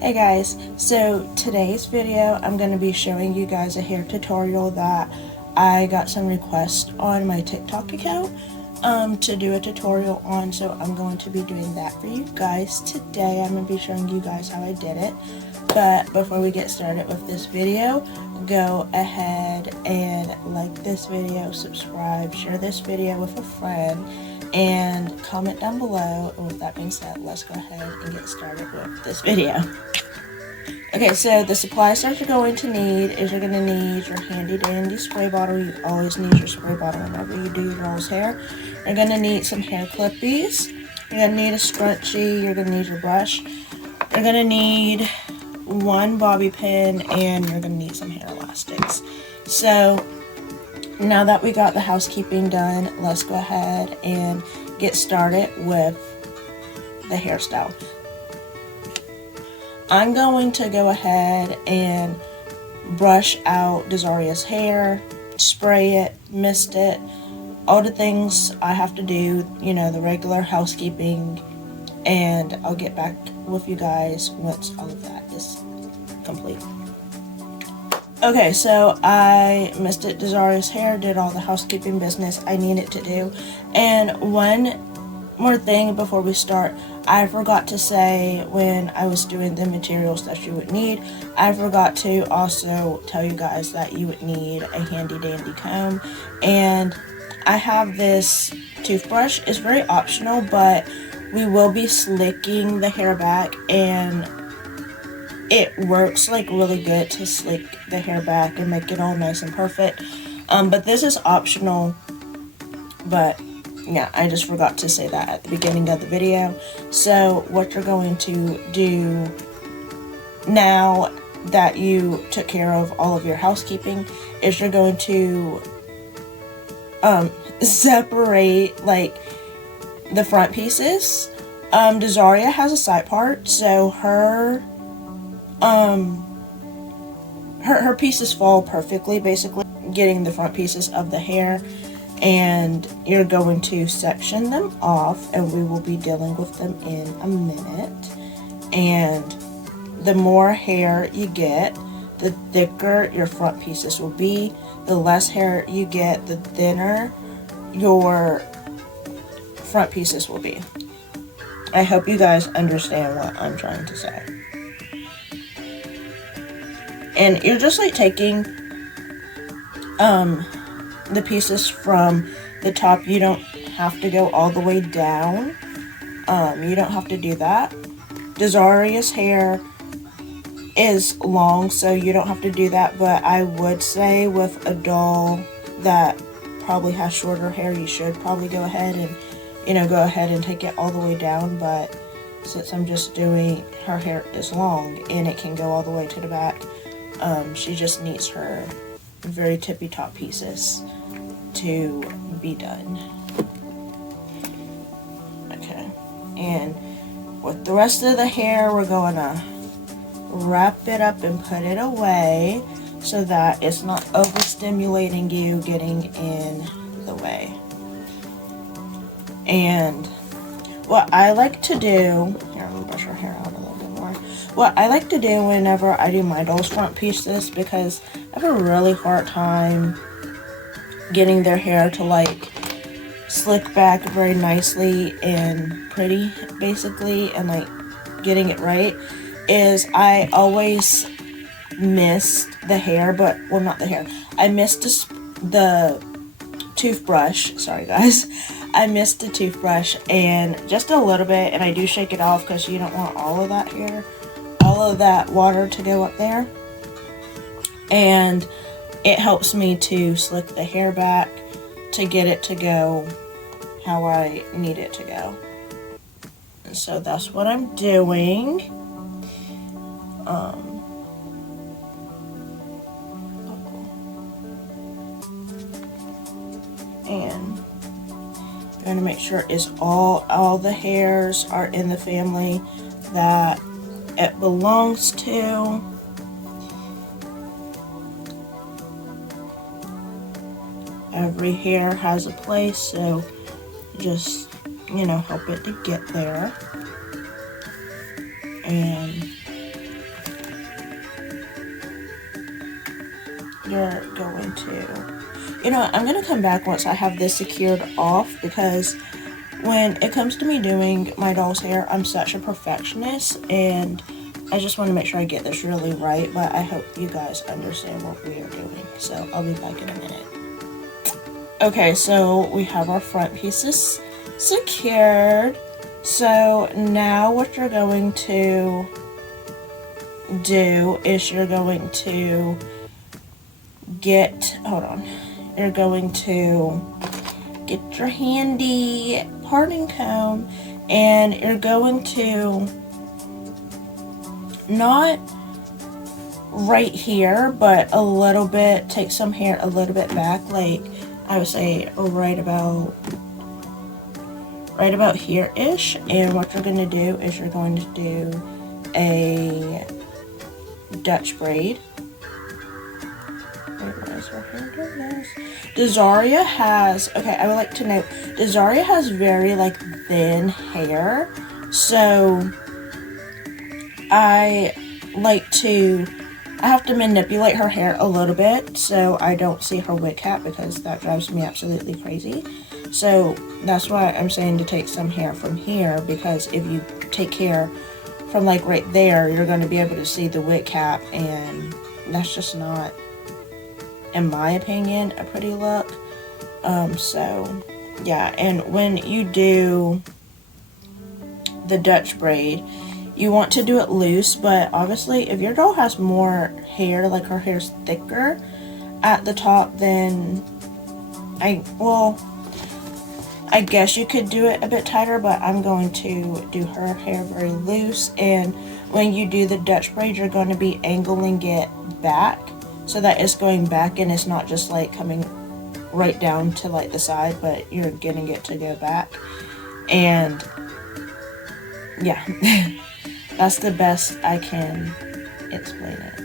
Hey guys, so today's video I'm going to be showing you guys a hair tutorial that I got some requests on my TikTok account to do a tutorial on, so I'm going to be doing that for you guys today. I'm going to be showing you guys how I did it. But before we get started with this video, go ahead and like this video, subscribe, share this video with a friend, and comment down below. And with that being said, let's go ahead and get started with this video. Okay, so the supplies that you're going to need is you're going to need your handy dandy spray bottle. You always need your spray bottle whenever you do your girl's hair. You're going to need some hair clippies. You're going to need a scrunchie. You're going to need your brush. You're going to need one bobby pin, and you're going to need some hair elastics. So now that we got the housekeeping done, let's go ahead and get started with the hairstyle. I'm going to go ahead and brush out Dazharia's hair, spray it, mist it, all the things I have to do, you know, the regular housekeeping, and I'll get back with you guys once all of that is complete. Okay, so I misted Dazharia's hair, did all the housekeeping business I needed to do, and one more thing before we start, I forgot to say when I was doing the materials that you would need, I forgot to also tell you guys that you would need a handy dandy comb, and I have this toothbrush. It's very optional, but we will be slicking the hair back, and it works like really good to slick the hair back and make it all nice and perfect. But this is optional, but yeah, I just forgot to say that at the beginning of the video. So what you're going to do now that you took care of all of your housekeeping is you're going to separate like the front pieces. Dazharia has a side part, so her pieces fall perfectly, basically getting the front pieces of the hair, and you're going to section them off, and we will be dealing with them in a minute. And the more hair you get, the thicker your front pieces will be. The less hair you get, the thinner your front pieces will be. I hope you guys understand what I'm trying to say. And you're just like taking the pieces from the top. You don't have to go all the way down. You don't have to do that. Dazharia's hair is long, so you don't have to do that, but I would say with a doll that probably has shorter hair, you should probably go ahead and take it all the way down. But since I'm just doing, her hair is long and it can go all the way to the back, she just needs her very tippy top pieces to be done. Okay, and with the rest of the hair, we're going to wrap it up and put it away so that it's not overstimulating you, getting in the way. And what I like to do, here, let me brush her hair out a little bit more. What I like to do whenever I do my doll's front pieces, because I have a really hard time getting their hair to like slick back very nicely and pretty, basically, and like getting it right, is I always mist the hair, but, well, not the hair. I mist the toothbrush. Sorry, guys. I mist the toothbrush and just a little bit, and I do shake it off because you don't want all of that hair, all of that water to go up there. And it helps me to slick the hair back to get it to go how I need it to go. And so that's what I'm doing. And I'm going to make sure it's all the hairs are in the family that it belongs to. Every hair has a place, so just, you know, help it to get there. And you're going to, you know, I'm going to come back once I have this secured off, because when it comes to me doing my doll's hair, I'm such a perfectionist, and I just want to make sure I get this really right, but I hope you guys understand what we are doing. So I'll be back in a minute. Okay, so we have our front pieces secured. So now what you're going to do is you're going to you're going to get your handy parting comb, and you're going to, not right here, but a little bit, take some hair a little bit back, like I would say right about here-ish. And what you're going to do is you're going to do a Dutch braid. Dazharia has, okay, I would like to note, Dazharia has very like thin hair, so I have to manipulate her hair a little bit so I don't see her wig cap, because that drives me absolutely crazy. So that's why I'm saying to take some hair from here, because if you take hair from like right there, you're going to be able to see the wig cap, and that's just not, in my opinion, a pretty look. So yeah, and when you do the Dutch braid, you want to do it loose, but obviously if your doll has more hair, like her hair's thicker at the top, then I guess you could do it a bit tighter, but I'm going to do her hair very loose. And when you do the Dutch braid, you're going to be angling it back so that it's going back and it's not just like coming right down to like the side, but you're getting it to go back. And yeah, that's the best I can explain it.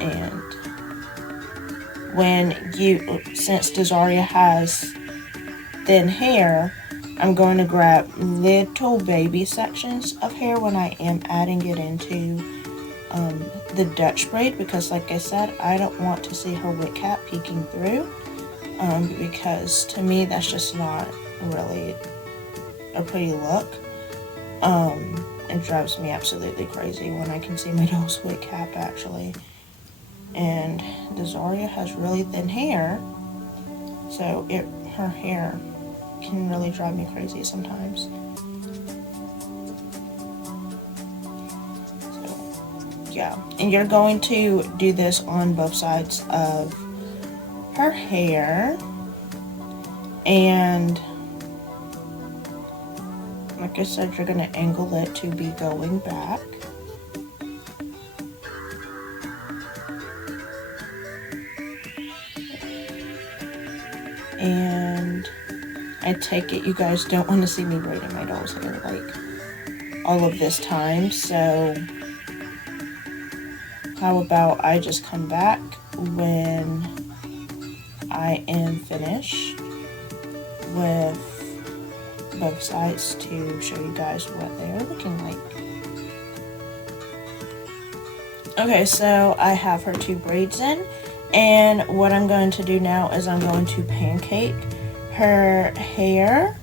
And since Dazharia has thin hair, I'm going to grab little baby sections of hair when I am adding it into the Dutch braid, because like I said, I don't want to see her wig cap peeking through, because to me that's just not really a pretty look. It drives me absolutely crazy when I can see my doll's wig cap actually. And Dazharia has really thin hair, so her hair can really drive me crazy sometimes. So yeah, and you're going to do this on both sides of her hair, and like I said, you're going to angle it to be going back. And I take it you guys don't want to see me braiding my doll's hair like all of this time, so how about I just come back when I am finished with both sides to show you guys what they are looking like. Okay, so I have her two braids in, and what I'm going to do now is I'm going to pancake her hair,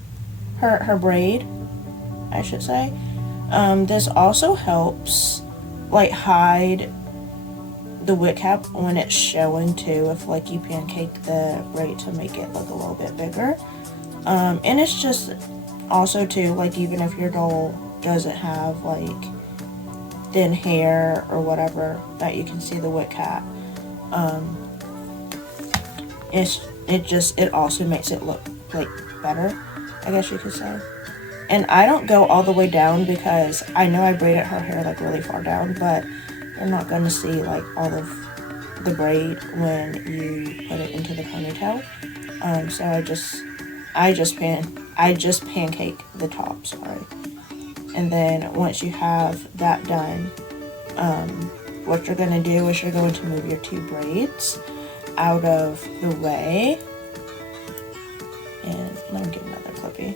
her braid, I should say. This also helps like hide the wig cap when it's showing too, if like you pancake the braid to make it look a little bit bigger. And it's just also too, like even if your doll doesn't have like thin hair or whatever, that you can see the wig cap. It also makes it look like better, I guess you could say. And I don't go all the way down because I know I braided her hair like really far down, but you're not going to see like all of the braid when you put it into the ponytail. So I just pancake the top, sorry. And then once you have that done, what you're going to do is you're going to move your two braids out of the way. And let me get another clippy.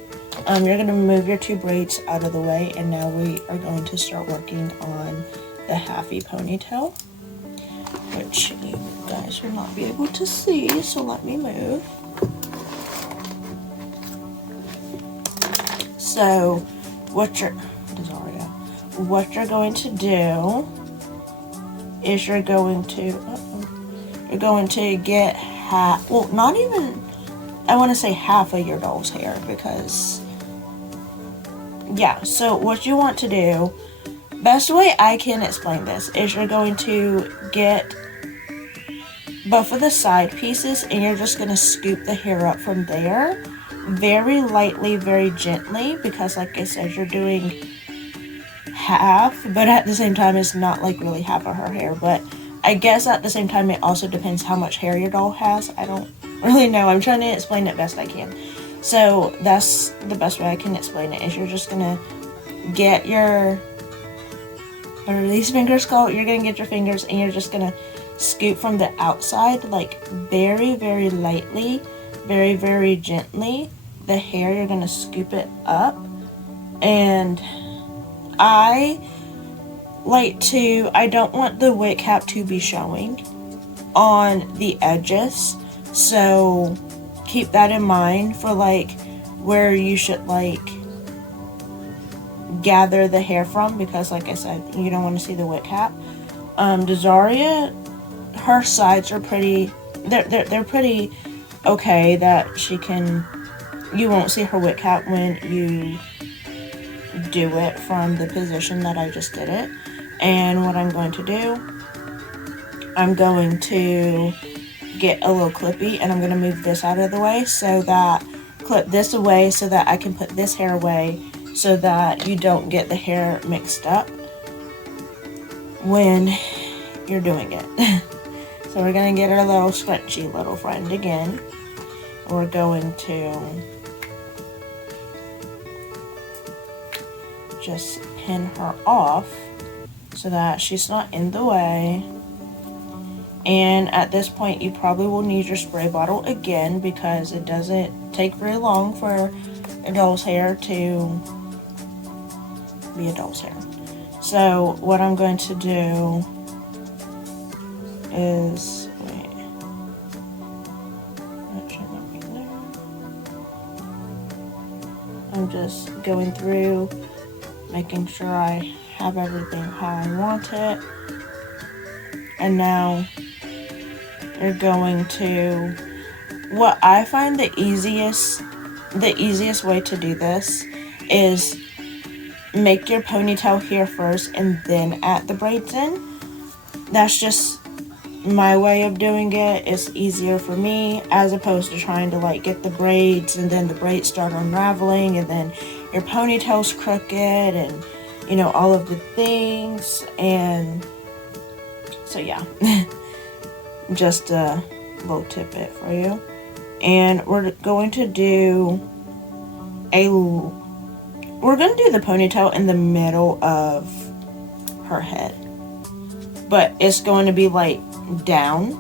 You're going to move your two braids out of the way, and now we are going to start working on the halfy ponytail. which you guys will not be able to see, so let me move. So what you're going to do is you're going to get half, well, not even, I want to say half of your doll's hair, because yeah, so what you want to do, best way I can explain this, is you're going to get both of the side pieces and you're just going to scoop the hair up from there very lightly, very gently, because like I said, you're doing half, but at the same time it's not like really half of her hair. But I guess at the same time it also depends how much hair your doll has. I don't really know. I'm trying to explain it best I can. So that's the best way I can explain it, is you're just gonna get your, what are these fingers called? You're gonna get your fingers and you're just gonna scoop from the outside, like very, very lightly, very, very gently. The hair, you're gonna scoop it up. And I don't want the wig cap to be showing on the edges, so keep that in mind for like where you should like gather the hair from, because like I said, you don't want to see the wig cap. Dazharia, her sides are pretty, they're pretty okay, that she can, you won't see her wig cap when you do it from the position that I just did it. And what I'm going to do, I'm going to get a little clippy and I'm going to move this out of the way, so that, clip this away so that I can put this hair away, so that you don't get the hair mixed up when you're doing it. So we're going to get our little scrunchy little friend again. We're going to just pin her off so that she's not in the way. And at this point you probably will need your spray bottle again, because it doesn't take very long for a doll's hair to be a doll's hair. So what I'm going to do is, wait, that should not be there. I'm just going through, making sure I have everything how I want it. And now you're going to, what I find the easiest way to do this is make your ponytail here first and then add the braids in. That's just my way of doing it. It's easier for me, as opposed to trying to like get the braids and then the braids start unraveling and then your ponytail's crooked and you know, all of the things. And so yeah, just a little tidbit for you. And we're going to do the ponytail in the middle of her head, but it's going to be like down,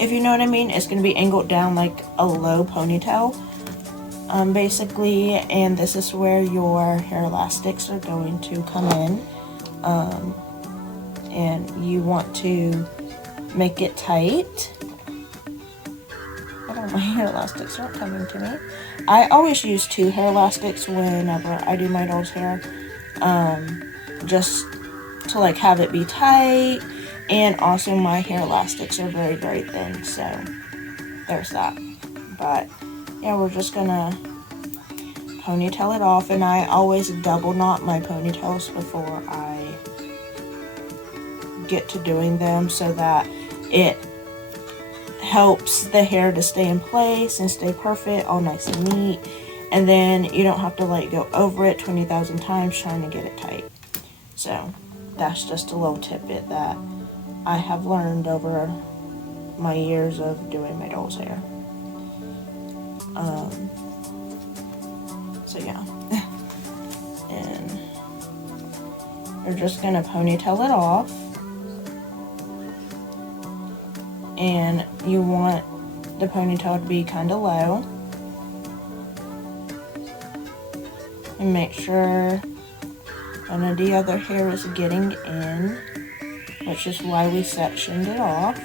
if you know what I mean. It's going to be angled down like a low ponytail, basically. And this is where your hair elastics are going to come in, and you want to make it tight. I don't know, my hair elastics aren't coming to me. I always use 2 hair elastics whenever I do my doll's hair, just to like have it be tight. And also my hair elastics are very, very thin, so there's that. But yeah, we're just gonna ponytail it off, and I always double knot my ponytails before I get to doing them, so that it helps the hair to stay in place and stay perfect, all nice and neat. And then you don't have to like go over it 20,000 times trying to get it tight. So that's just a little tidbit that I have learned over my years of doing my doll's hair. So yeah. And you're just gonna ponytail it off. And you want the ponytail to be kind of low. And make sure none of the other hair is getting in. which is why we sectioned it off.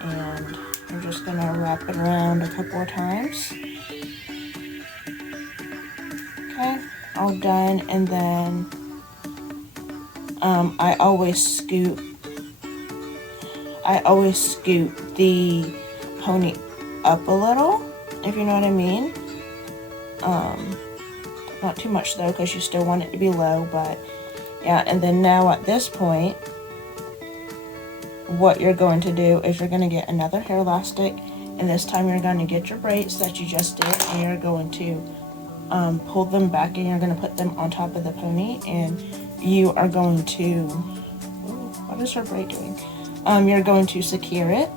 And we're just going to wrap it around a couple of times. Okay, all done. And then I always scoop the pony up a little, if you know what I mean. Not too much though, because you still want it to be low, but yeah. And then now at this point, what you're going to do is you're going to get another hair elastic, and this time you're going to get your braids that you just did, and you're going to pull them back, and you're going to put them on top of the pony, and you are going to, what is her braid doing? You're going to secure it.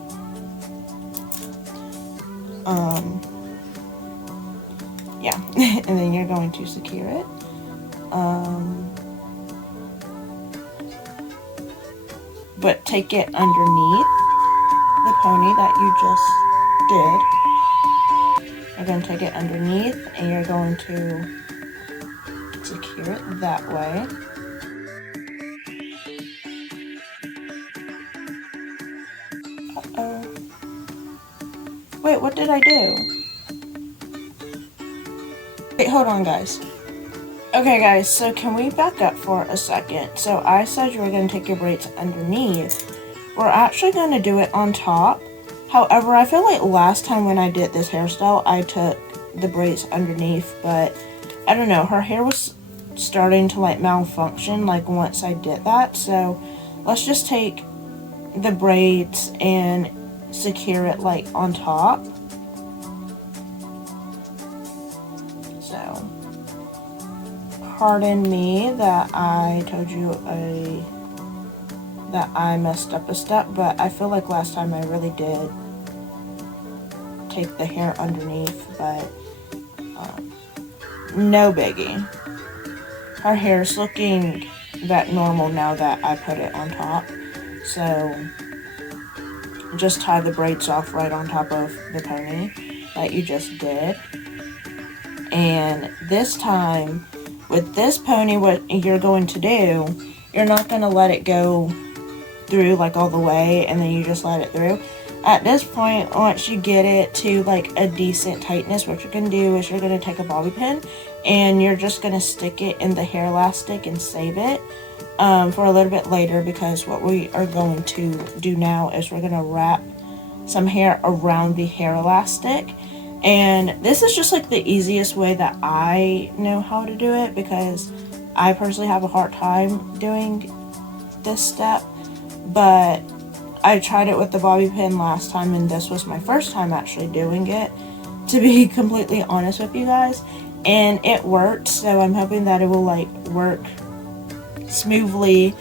Yeah, and then you're going to secure it. But take it underneath the pony that you just did. You're going to take it underneath, and you're going to secure it that way. Uh-oh. Wait, what did I do? Wait, hold on, guys. Okay, guys, so can we back up for a second? So I said you were going to take your braids underneath. We're actually going to do it on top. However, I feel like last time when I did this hairstyle, I took the braids underneath, but I don't know. Her hair was starting to like malfunction like once I did that. So let's just take the braids and secure it like on top. So pardon me that I told you that I messed up a step, but I feel like last time I really did take the hair underneath, but no biggie. Her hair's looking that normal now that I put it on top, so just tie the braids off right on top of the pony that you just did. And this time with this pony, what you're going to do, you're not going to let it go through like all the way and then you just let it through. At this point, once you get it to like a decent tightness, what you're going to do is you're going to take a bobby pin and you're just going to stick it in the hair elastic and save it for a little bit later, because what we are going to do now is we're going to wrap some hair around the hair elastic. And this is just like the easiest way that I know how to do it, because I personally have a hard time doing this step. But I tried it with the bobby pin last time, and this was my first time actually doing it, to be completely honest with you guys. And it worked, so I'm hoping that it will like work smoothly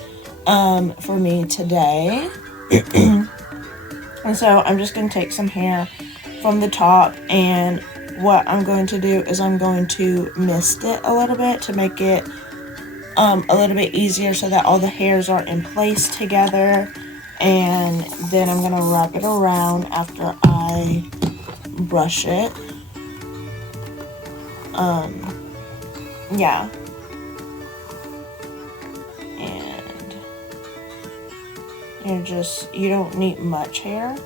for me today. And so I'm just going to take some hair from the top, and what I'm going to do is I'm going to mist it a little bit to make it a little bit easier so that all the hairs are in place together. And then I'm going to wrap it around after I brush it. Yeah. And you don't need much hair.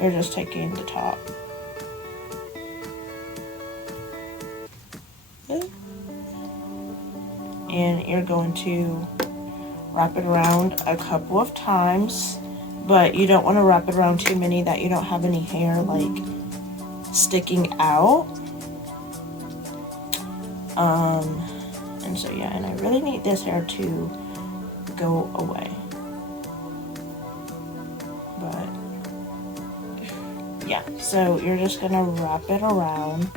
You're just taking the top. And you're going to wrap it around a couple of times, but you don't want to wrap it around too many that you don't have any hair like sticking out. And so yeah, and I really need this hair to go away. But yeah, so you're just gonna wrap it around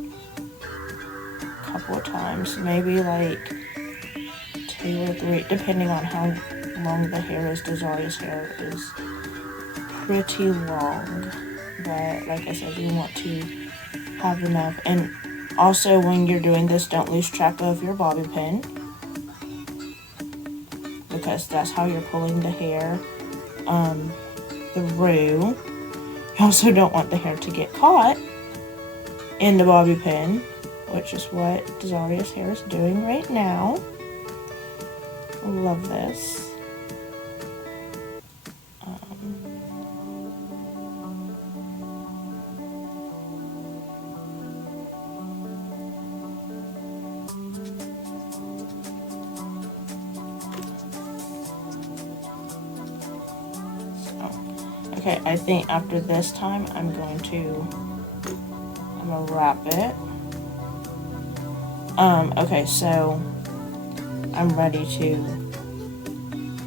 a couple of times, maybe like 2 or 3, depending on how long the hair is. Dazharia's hair is pretty long, but like I said, you want to have enough. And also, when you're doing this, don't lose track of your bobby pin, because that's how you're pulling the hair through. You also don't want the hair to get caught in the bobby pin, which is what Dazharia's hair is doing right now. I love this. Okay, I think after this time, I'm gonna wrap it. Okay, so I'm ready to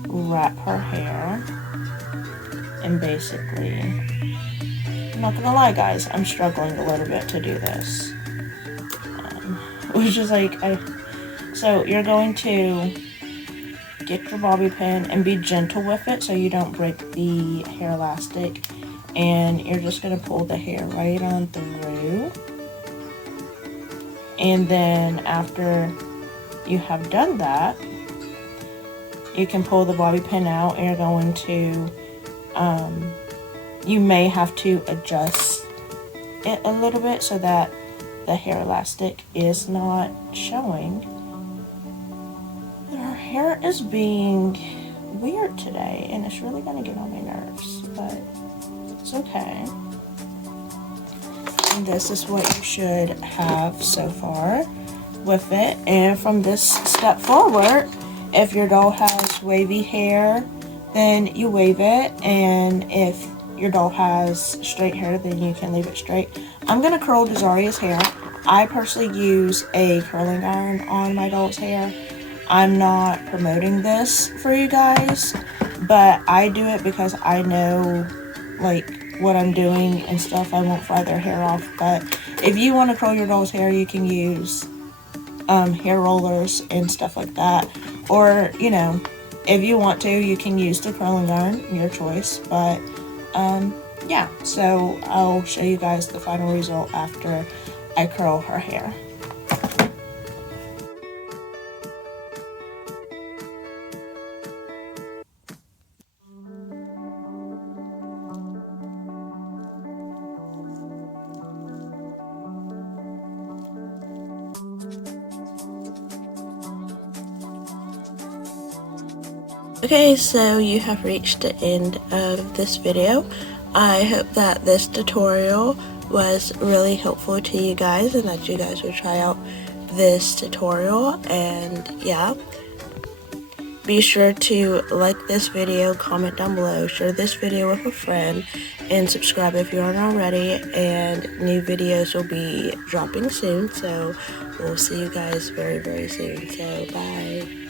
wrap her hair. And basically, I'm not gonna lie, guys, I'm struggling a little bit to do this. Which is like, so you're going to get your bobby pin and be gentle with it so you don't break the hair elastic. And you're just gonna pull the hair right on through. And then after you have done that, you can pull the bobby pin out, and you're going to, you may have to adjust it a little bit so that the hair elastic is not showing. Her hair is being weird today, and it's really gonna get on my nerves, but it's okay. And this is what you should have so far with it. And from this step forward, if your doll has wavy hair, then you wave it, and if your doll has straight hair, then you can leave it straight. I'm gonna curl Dazharia's hair. I personally use a curling iron on my doll's hair. I'm not promoting this for you guys, but I do it because I know like what I'm doing and stuff. I won't fry their hair off. But if you want to curl your doll's hair, you can use hair rollers and stuff like that, or you know, if you want to, you can use the curling iron, your choice. But yeah, so I'll show you guys the final result after I curl her hair. Okay, so you have reached the end of this video. I hope that this tutorial was really helpful to you guys and that you guys would try out this tutorial. And yeah, be sure to like this video, comment down below, share this video with a friend, and subscribe if you aren't already. And new videos will be dropping soon, so we'll see you guys very, very soon. So bye.